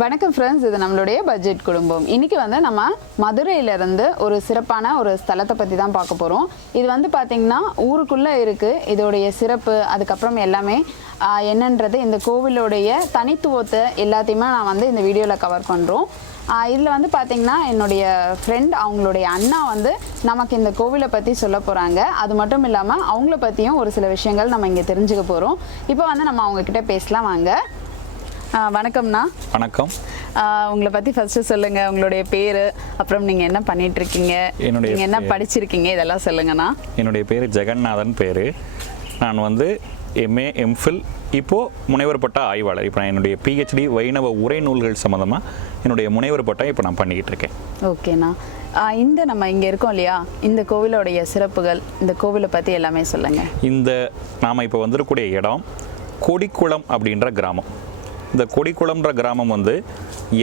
வணக்கம் ஃப்ரெண்ட்ஸ் இது நம்மளுடைய பட்ஜெட் குடும்பம். இன்னைக்கு வந்து நம்ம மதுரையிலேருந்து ஒரு சிறப்பான ஒரு ஸ்தலத்தை பற்றி தான் பார்க்க போகிறோம் இது வந்து பார்த்திங்கன்னா ஊருக்குள்ளே இருக்குது இதோடைய சிறப்பு அதுக்கப்புறம் எல்லாமே என்னன்றது இந்த கோவிலுடைய தனித்துவத்தை எல்லாத்தையுமே நான் வந்து இந்த வீடியோவில் கவர் பண்ணுறோம் இதில் வந்து பார்த்திங்கன்னா என்னுடைய ஃப்ரெண்ட் அவங்களுடைய அண்ணா வந்து நமக்கு இந்த கோவிலை பற்றி சொல்ல போகிறாங்க அது மட்டும் இல்லாமல் அவங்கள பற்றியும் ஒரு சில விஷயங்கள் நம்ம இங்கே தெரிஞ்சுக்க போகிறோம் இப்போ வந்து நம்ம அவங்கக்கிட்ட பேசலாம் வாங்க. வணக்கம்ண்ணா வணக்கம். உங்களை பத்தி ஃபர்ஸ்ட் சொல்லுங்க உங்களுடைய பேரு அப்புறம் நீங்க என்ன பண்ணிட்டு இருக்கீங்க என்னுடைய என்ன. படிச்சிருக்கீங்க இதெல்லாம் சொல்லுங்கண்ணா. என்னுடைய பேர் ஜெகநாதன் பேர். நான் வந்து எம்ஏ எம்ஃபில் இப்போது முனைவர் பட்ட ஆய்வாளர். இப்போ நான் என்னுடைய பிஹெச்டி வைணவ உரை நூல்கள் சம்மந்தமாக என்னுடைய முனைவர் பட்டம் இப்போ நான் பண்ணிக்கிட்டு இருக்கேன் ஓகேண்ணா இந்த நம்ம இங்க இருக்கோம் இல்லையா? இந்த கோவிலோடைய சிறப்புகள் இந்த கோவிலை பத்தி எல்லாமே சொல்லுங்க. இந்த நாம் இப்போ வந்திருக்கக்கூடிய இடம் கொடிக்குளம் அப்படின்ற கிராமம். இந்த கொடிக்குளம்ன்ற கிராமம் வந்து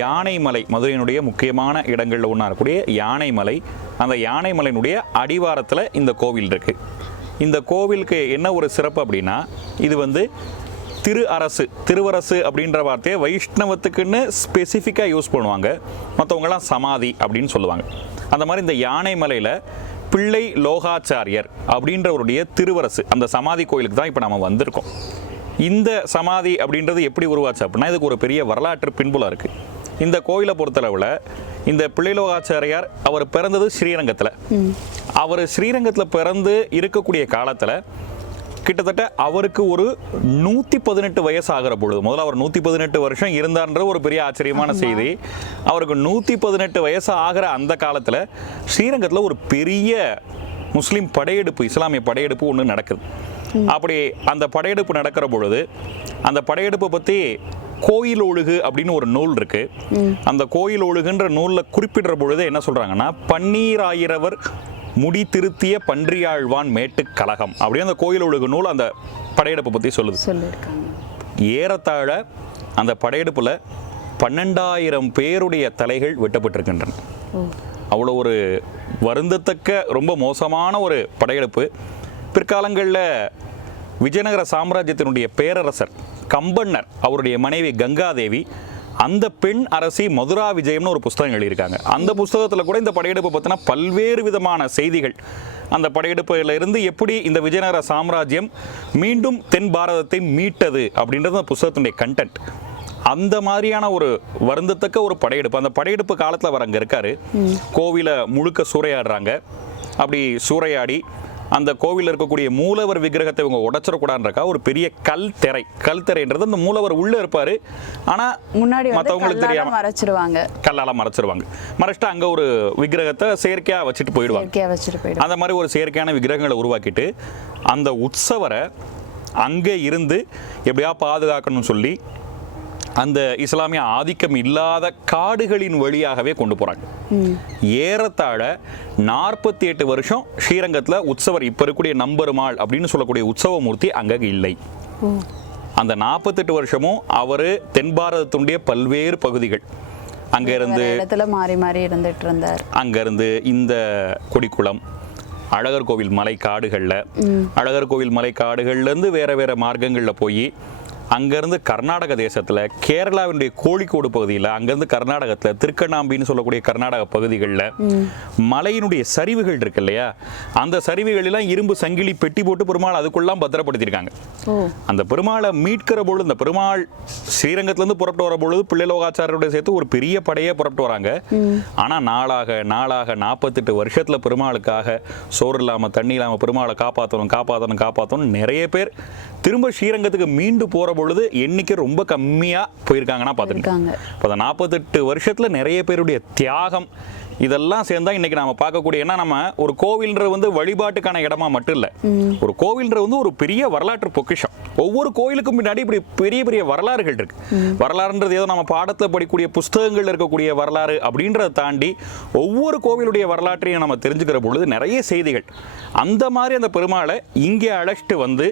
யானைமலை மதுரையினுடைய முக்கியமான இடங்களில் ஒன்றா இருக்கக்கூடிய யானைமலை. அந்த யானைமலையினுடைய அடிவாரத்தில் இந்த கோவில் இருக்குது இந்த கோவிலுக்கு என்ன ஒரு சிறப்பு அப்படின்னா இது வந்து திரு அரசு திருவரசு அப்படின்ற வார்த்தையை வைஷ்ணவத்துக்குன்னு ஸ்பெசிஃபிக்காக யூஸ் பண்ணுவாங்க. மற்றவங்களாம் சமாதி அப்படின்னு சொல்லுவாங்க. அந்த மாதிரி இந்த யானைமலையில் பிள்ளை லோகாச்சாரியர் அப்படின்றவருடைய திருவரசு அந்த சமாதி கோயிலுக்கு தான் இப்போ நம்ம வந்திருக்கோம். இந்த சமாதி அப்படின்றது எப்படி உருவாச்சு அப்படின்னா இதுக்கு ஒரு பெரிய வரலாற்று பின்புலம் இருக்குது இந்த கோயிலை பொறுத்தளவில் இந்த பிள்ளைலோகாச்சாரியார் அவர் பிறந்தது ஸ்ரீரங்கத்தில். அவர் ஸ்ரீரங்கத்தில் பிறந்து இருக்கக்கூடிய காலத்தில் கிட்டத்தட்ட அவருக்கு ஒரு நூற்றி பதினெட்டு வயசு ஆகிற பொழுது முதல்ல அவர் நூற்றி பதினெட்டு வருஷம் இருந்தார்ன்ற ஒரு பெரிய ஆச்சரியமான செய்தி. அவருக்கு நூற்றி பதினெட்டு வயசு ஆகிற அந்த காலத்தில் ஸ்ரீரங்கத்தில் ஒரு பெரிய முஸ்லீம் படையெடுப்பு இஸ்லாமிய படையெடுப்பு ஒன்று நடக்குது. அப்படி அந்த படையெடுப்பு நடக்கிற பொழுது அந்த படையெடுப்பை பற்றி கோயில் ஒழுகு அப்படின்னு ஒரு நூல் இருக்கு. அந்த கோயில் ஒழுகுன்ற நூலில் குறிப்பிடுற பொழுது என்ன சொல்றாங்கன்னா பன்னீராயிரவர் முடி திருத்திய பன்றியாழ்வான் மேட்டுக் கழகம். அப்படின்னு அந்த கோயில் ஒழுகு நூல் அந்த படையெடுப்பை பற்றி சொல்லுது. ஏறத்தாழ அந்த படையெடுப்பில் பன்னெண்டாயிரம் பேருடைய தலைகள் வெட்டப்பட்டிருக்கின்றன. அவ்வளோ ஒரு வருந்தத்தக்க ரொம்ப மோசமான ஒரு படையெடுப்பு. பிற்காலங்களில் விஜயநகர சாம்ராஜ்யத்தினுடைய பேரரசர் கம்பண்ணர் அவருடைய மனைவி கங்காதேவி அந்த பெண் அரசி மதுரா விஜயம்னு ஒரு புஸ்தகம் எழுதியிருக்காங்க. அந்த புஸ்தகத்தில் கூட இந்த படையெடுப்பை பற்றின பல்வேறு விதமான செய்திகள். அந்த படையெடுப்புல இருந்து எப்படி இந்த விஜயநகர சாம்ராஜ்யம் மீண்டும் தென் பாரதத்தை மீட்டது அப்படின்றது அந்த புஸ்தகத்தினுடைய கண்டென்ட் அந்த மாதிரியான ஒரு வருந்தத்தக்க ஒரு படையெடுப்பு. அந்த படையெடுப்பு காலத்தில் அவர் அங்கே இருக்காரு. கோவிலை முழுக்க சூறையாடுறாங்க. அப்படி சூறையாடி அந்த கோவிலில் இருக்கக்கூடிய மூலவர் விக்கிரகத்தை இவங்க உடைச்சிடக்கூடாதுன்றக்கா ஒரு பெரிய கல் திரை. கல் திரைன்றது அந்த மூலவர் உள்ளே இருப்பார். ஆனால் முன்னாடி மற்றவங்களுக்கு தெரியாம மறைச்சிருவாங்க. கல்லால மறைச்சிருவாங்க. மறைச்சிட்டு அங்கே ஒரு விக்கிரகத்தை செயற்கையாக வச்சுட்டு போயிடுவாங்க. அந்த மாதிரி ஒரு செயற்கையான விக்கிரகங்களை உருவாக்கிட்டு அந்த உற்சவரை அங்கே இருந்து எப்படியா பாதுகாக்கணும்னு சொல்லி அந்த இஸ்லாமிய ஆதிக்கம் இல்லாத காடுகளின் வழியாகவே கொண்டு போறாங்க. ஏறத்தாழ நாற்பத்தி எட்டு வருஷம் ஸ்ரீரங்கத்தில் உற்சவர் இப்போ இருக்கக்கூடிய நம்பெருமாள் அப்படின்னு சொல்லக்கூடிய உற்சவமூர்த்தி அங்கே இல்லை. அந்த நாற்பத்தெட்டு வருஷமும் அவர் தென் பாரதத்தினுடைய பல்வேறு பகுதிகள். அங்க இருந்து வேற இடத்துல மாறி மாறி இருந்துட்டு இருந்தார். அங்கேருந்து இந்த கொடிக்குளம் அழகர் கோவில் மலை காடுகளில் அழகர் கோவில் மலை காடுகள்லேருந்து வேற வேற மார்க்கங்களில் போய் அங்கேருந்து கர்நாடக தேசத்தில் கேரளாவினுடைய கோழிக்கோடு பகுதியில் அங்கேருந்து கர்நாடகத்தில் திருக்கண்ணாம்பின்னு சொல்லக்கூடிய கர்நாடக பகுதிகளில் மலையினுடைய சரிவுகள் இருக்கு இல்லையா? அந்த சரிவுகளெல்லாம் இரும்பு சங்கிலி பெட்டி போட்டு பெருமாள் அதுக்குள்ளாம் பத்திரப்படுத்தியிருக்காங்க. அந்த பெருமாளை மீட்கிற பொழுது இந்த பெருமாள் ஸ்ரீரங்கத்திலேருந்து புறப்பட்டு வர பொழுது பிள்ளைலோகாச்சாரியோட சேர்த்து ஒரு பெரிய படையே புறப்பட்டு வராங்க. ஆனால் நாளாக நாளாக நாற்பத்தெட்டு வருஷத்தில் பெருமாளுக்காக சோறு இல்லாமல் தண்ணி இல்லாமல் பெருமாளை காப்பாற்றணும் காப்பாற்றணும் காப்பாற்றணும் நிறைய பேர் திரும்ப ஸ்ரீரங்கத்துக்கு மீண்டு போகிற பொழுது எண்ணிக்கை ரொம்ப கம்மியாக போயிருக்காங்கன்னா பார்த்துருக்காங்க இப்போ அந்த நாற்பத்தெட்டு வருஷத்தில் நிறைய பேருடைய தியாகம் இதெல்லாம் சேர்ந்தா இன்னைக்கு நாம பார்க்கக்கூடிய ஏன்னா நம்ம ஒரு கோவில்ன்றது வந்து வழிபாட்டுக்கான இடமா மட்டும் இல்லை. ஒரு கோவில்ன்றது வந்து ஒரு பெரிய வரலாற்று பொக்கிஷம். ஒவ்வொரு கோயிலுக்கும் பின்னாடி இப்படி பெரிய பெரிய வரலாறுகள் இருக்கு. வரலாறுன்றது ஏதோ நம்ம பாடத்தில் படிக்கக்கூடிய புஸ்தகங்கள் இருக்கக்கூடிய வரலாறு அப்படின்றத தாண்டி ஒவ்வொரு கோவிலுடைய வரலாற்றையும் நம்ம தெரிஞ்சுக்கிற பொழுது நிறைய செய்திகள். அந்த மாதிரி அந்த பெருமாளை இங்கே அழைச்சிட்டு வந்து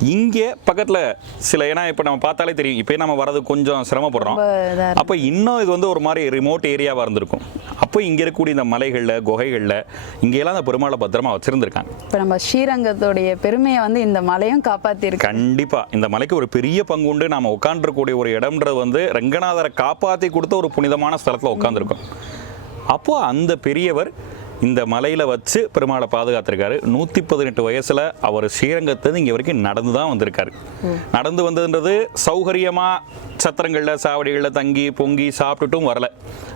இங்கே பக்கத்தில் சில ஏன்னா இப்போ நம்ம பார்த்தாலே தெரியும் இப்போ நம்ம வரது கொஞ்சம் சிரமப்படுறோம். அப்போ இன்னும் இது வந்து ஒரு மாதிரி ரிமோட் ஏரியாவாக இருந்திருக்கும். அப்போ இங்கே இருக்கக்கூடிய இந்த மலைகளில் குகைகளில் இங்கெல்லாம் அந்த பெருமாளை பத்திரமா வச்சுருந்துருக்காங்க. இப்போ நம்ம ஸ்ரீரங்கத்தோடைய பெருமையை வந்து இந்த மலையும் காப்பாத்திருக்கு. கண்டிப்பா. இந்த மலைக்கு ஒரு பெரிய பங்கு உண்டு. நாம உட்காந்துருக்கக்கூடிய ஒரு இடம்ன்றது வந்து ரங்கநாதரை காப்பாற்றி கொடுத்த ஒரு புனிதமான ஸ்தலத்தில் உட்காந்துருக்கோம் அப்போ அந்த பெரியவர் இந்த மலையில வச்சு பெருமாளை பாதுகாத்திருக்காரு. நூற்றி பதினெட்டு வயசுல அவர் ஸ்ரீரங்கத்தை இங்கே வரைக்கும் நடந்து தான் வந்திருக்காரு. நடந்து வந்ததுன்றது சௌகரியமா சத்திரங்கள்ல சாவடிகளில் தங்கி பொங்கி சாப்பிட்டுட்டும் வரல.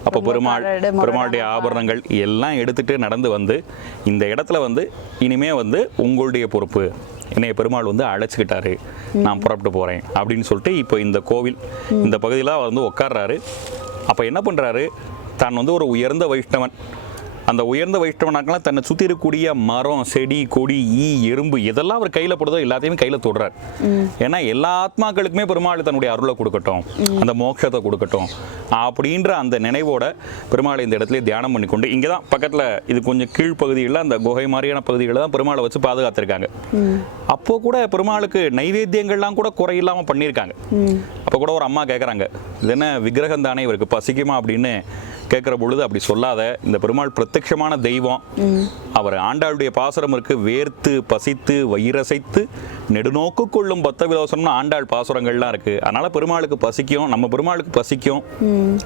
அப்போ பெருமாள் பெருமாளுடைய ஆபரணங்கள் எல்லாம் எடுத்துட்டு நடந்து வந்து இந்த இடத்துல வந்து இனிமே வந்து உங்களுடைய பொறுப்பு. என்னைய பெருமாள் வந்து அழைச்சிக்கிட்டாரு. நான் புறப்பட்டு போறேன். அப்படின்னு சொல்லிட்டு இப்போ இந்த கோவில் இந்த பகுதியில் அவர் வந்து உட்கார்றாரு. அப்போ என்ன பண்றாரு? தான் வந்து ஒரு உயர்ந்த வைஷ்ணவன். அந்த உயர்ந்த வைஷ்ணவனாக்கெல்லாம் தன்னை சுற்றி இருக்கக்கூடிய மரம் செடி கொடி ஈ எறும்பு இதெல்லாம் அவர் கையில் போடுதோ எல்லாத்தையுமே கையில் தொடுறார். ஏன்னா எல்லா ஆத்மாக்களுக்குமே பெருமாள் தன்னுடைய அருளை கொடுக்கட்டும் அந்த மோட்சத்தை கொடுக்கட்டும் அப்படின்ற அந்த நினைவோட பெருமாளை இந்த இடத்துல தியானம் பண்ணிக்கொண்டு இங்கே தான் பக்கத்தில் இது கொஞ்சம் கீழ்ப்பகுதியில் அந்த குகை மாதிரியான பகுதிகளில் தான் பெருமாளை வச்சு பாதுகாத்திருக்காங்க. அப்போ கூட பெருமாளுக்கு நைவேத்தியங்கள்லாம் கூட குறையில்லாமல் பண்ணியிருக்காங்க. அப்போ கூட ஒரு அம்மா கேட்குறாங்க இது என்ன விக்கிரகம் தானே இவருக்கு? பசிக்குமா? அப்படின்னு கேட்குற பொழுது அப்படி சொல்லாத இந்த பெருமாள் பிரத்யட்சமான தெய்வம். அவர் ஆண்டாளுடைய பாசுரம் இருக்கு வேர்த்து பசித்து வயிறசைத்து நெடுநோக்கு கொள்ளும் பத்த விலோசனம்னு ஆண்டாள் பாசுரங்கள்லாம் இருக்கு. அதனால பெருமாளுக்கு பசிக்கும் நம்ம பெருமாளுக்கு பசிக்கும்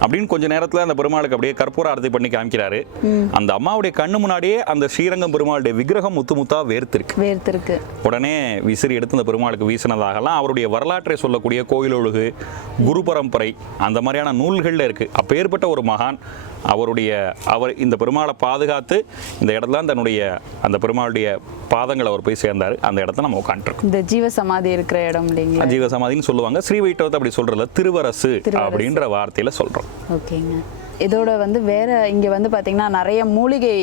அப்படின்னு கொஞ்ச நேரத்துல அந்த பெருமாளுக்கு அப்படியே கற்பூர ஆரத்தி பண்ணி காமிக்கிறாரு. அந்த அம்மாவுடைய கண்ணு முன்னாடியே அந்த ஸ்ரீரங்கம் பெருமாளுடைய விக்கிரகம் முத்து முத்தா வேர்த்திருக்கு. வேர்த்திருக்கு. உடனே விசிறி எடுத்து இந்த பெருமாளுக்கு வீசினதாகலாம் அவருடைய வரலாற்றை சொல்லக்கூடிய கோயிலொழுகு குரு பரம்பரை அந்த மாதிரியான நூல்களில் இருக்கு. அப்பேற்பட்ட ஒரு மகான் அவருடைய அவர் இந்த பெருமாளை பாதுகாத்து இந்த இடத்துல தன்னுடைய அந்த பெருமாளுடைய பாதங்களை அவர் போய் சேர்ந்தார். அந்த இடத்த நம்ம உட்காந்துருக்கோம் இந்த ஜீவ சமாதி இருக்கிற இடம் இல்லைங்களா? ஜீவ சமாதின்னு சொல்லுவாங்க. ஸ்ரீ வைட்டவத்தை அப்படி சொல்றதுல திருவரசு. அப்படின்ற வார்த்தையில சொல்றோம். ஓகேங்க. இதோட வந்து வேற இங்க வந்து பாத்தீங்கன்னா நிறைய மூலிகை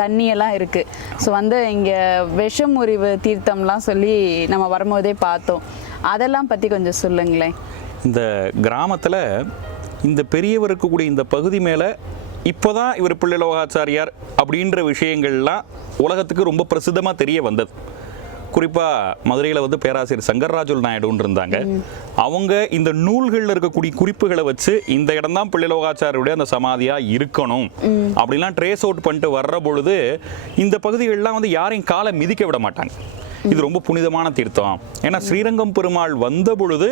தண்ணியெல்லாம் இருக்கு. ஸோ வந்து இங்க விஷமுறிவு தீர்த்தம்லாம் சொல்லி நம்ம வரும்போதே பார்த்தோம். அதெல்லாம் பத்தி கொஞ்சம் சொல்லுங்களேன். இந்த கிராமத்தில் இந்த பெரியவர் இருக்கக்கூடிய இந்த பகுதி மேலே இப்போதான் இவர் பிள்ளைலோகாச்சாரியார் அப்படின்ற விஷயங்கள்லாம் உலகத்துக்கு ரொம்ப பிரசித்தமாக தெரிய வந்தது. குறிப்பாக மதுரையில் வந்து பேராசிரியர் சங்கர்ராஜுல் நாயுடுன்னு இருந்தாங்க. அவங்க இந்த நூல்களில் இருக்கக்கூடிய குறிப்புகளை வச்சு இந்த இடம் தான் பிள்ளைலோகாச்சாரியுடைய அந்த சமாதியாக இருக்கணும் அப்படிலாம் ட்ரேஸ் அவுட் பண்ணிட்டு வர்ற பொழுது இந்த பகுதிகளெலாம் வந்து யாரையும் காலை மிதிக்க விட மாட்டாங்க. இது ரொம்ப புனிதமான தீர்த்தம். ஏன்னா ஸ்ரீரங்கம் பெருமாள் வந்த பொழுது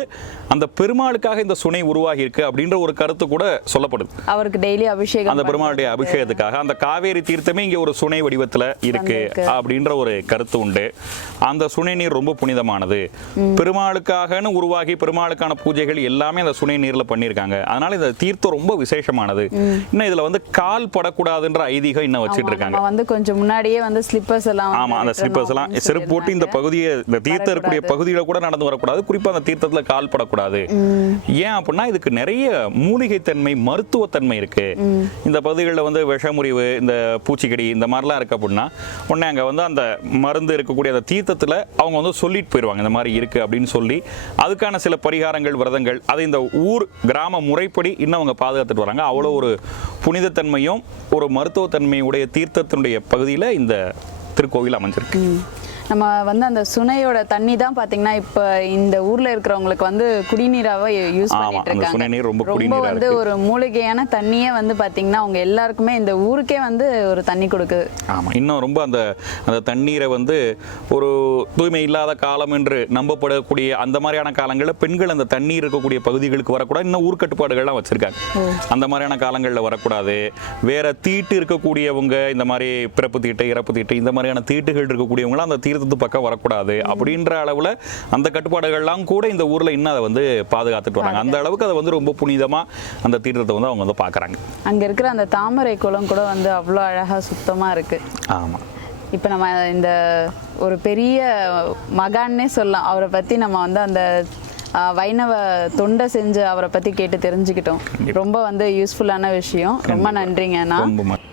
அந்த பெருமாளுக்காக இந்த சுனை உருவாகி இருக்கு அப்படின்ற ஒரு கருத்து கூட சொல்லப்படுது. அவருக்கு டெய்லி அபிஷேகம் அந்த பெருமாளுடைய அபிஷேகத்துக்காக அந்த காவேரி தீர்த்தமே இங்க ஒரு சுனை வடிவத்துல இருக்கு. அப்படின்ற ஒரு கருத்து உண்டு. அந்த சுனை நீர் ரொம்ப புனிதமானது. பெருமாளுக்காகன்னு உருவாகி பெருமாளுக்கான பூஜைகள் எல்லாமே அந்த சுனை நீர்ல பண்ணியிருக்காங்க. அதனால இந்த தீர்த்தம் ரொம்ப விசேஷமானது. இன்னும் இதுல வந்து கால் படக்கூடாதுன்ற ஐதீகம் இன்னும் வச்சிட்டு இருக்காங்க. வந்து கொஞ்சம் முன்னாடியே வந்து ஸ்லிப்பர்ஸ் எல்லாம் வந்து ஆமா அந்த ஸ்லிப்பர்ஸ் எல்லாம் செருப்பு போட்டு இந்த பகுதியை இந்த தீர்த்தம் இருக்கக்கூடிய பகுதியில கூட நடந்து வரக்கூடாது. குறிப்பா அந்த தீர்த்தத்துல கால் படக்கூடாது. ஏன் அப்படின்னா இதுக்கு நிறைய மூலிகை தன்மை மருத்துவத்தன்மை இருக்கு. இந்த பகுதிகளில் வந்து விஷமுறிவு இந்த பூச்சிக்கடி இந்த மாதிரிலாம் இருக்கு அப்படின்னா உடனே அங்க வந்து அந்த மருந்து இருக்கக்கூடிய அந்த தீர்த்தத்துல அவங்க வந்து சொல்லிட்டு போயிடுவாங்க இந்த மாதிரி இருக்கு அப்படின்னு சொல்லி அதுக்கான சில பரிகாரங்கள் விரதங்கள் அதை இந்த ஊர் கிராம முறைப்படி இன்னும் அவங்க பாதுகாத்துட்டு வராங்க. அவ்வளோ ஒரு புனிதத்தன்மையும் ஒரு மருத்துவத்தன்மையுடைய தீர்த்தத்தினுடைய பகுதியில் இந்த திருக்கோவில் அமைஞ்சிருக்கு. நம்ம வந்து அந்த சுனையோட தண்ணி தான் பாத்தீங்கன்னா இப்ப இந்த ஊர்ல இருக்கிறவங்களுக்கு வந்து குடிநீராவே யூஸ் ஆமா, பண்ணிட்டு இருக்காங்க. ரொம்ப வந்து. ஒரு மூலிகையான தண்ணியே வந்து பாத்தீங்கன்னா அவங்க எல்லாருக்குமே இந்த ஊருக்கே வந்து ஒரு தண்ணி கொடுக்குது. ஆமாம் இன்னும் ரொம்ப அந்த அந்த தண்ணீரை வந்து ஒரு தூய்மை இல்லாத காலம் என்று நம்பப்படக்கூடிய அந்த மாதிரியான காலங்களில் பெண்கள் அந்த தண்ணீர் இருக்கக்கூடிய பகுதிகளுக்கு வரக்கூடாது. இன்னும் ஊர்க்கட்டுப்பாடுகள்லாம் வச்சிருக்காங்க. அந்த மாதிரியான காலங்களில் வரக்கூடாது. வேற தீட்டு இருக்கக்கூடியவங்க இந்த மாதிரி பிறப்பு தீட்டு இறப்பு தீட்டு இந்த மாதிரியான தீட்டுகள் இருக்கக்கூடியவங்களாம் அந்த தீர்த்தத்து பக்கம் வரக்கூடாது அப்படின்ற அளவில் அந்த கட்டுப்பாடுகள்லாம் கூட இந்த ஊரில் இன்னும் அதை வந்து பாதுகாத்துட்டு வராங்க. அந்த அளவுக்கு அதை வந்து ரொம்ப புனிதமாக அந்த தீர்த்தத்தை வந்து அவங்க வந்து பார்க்குறாங்க. அங்க இருக்கிற அந்த தாமரை குளம் கூட வந்து அவ்வளோ அழகா சுத்தமா இருக்கு. ஆமாம் இப்போ நம்ம இந்த ஒரு பெரிய மகான்னே சொல்லலாம். அவரை பத்தி நம்ம வந்து அந்த வைணவ தொண்டை செஞ்சு அவரை பத்தி கேட்டு தெரிஞ்சுக்கிட்டோம். ரொம்ப வந்து யூஸ்ஃபுல்லான விஷயம். ரொம்ப நன்றிங்க அண்ணா. ரொம்ப ம-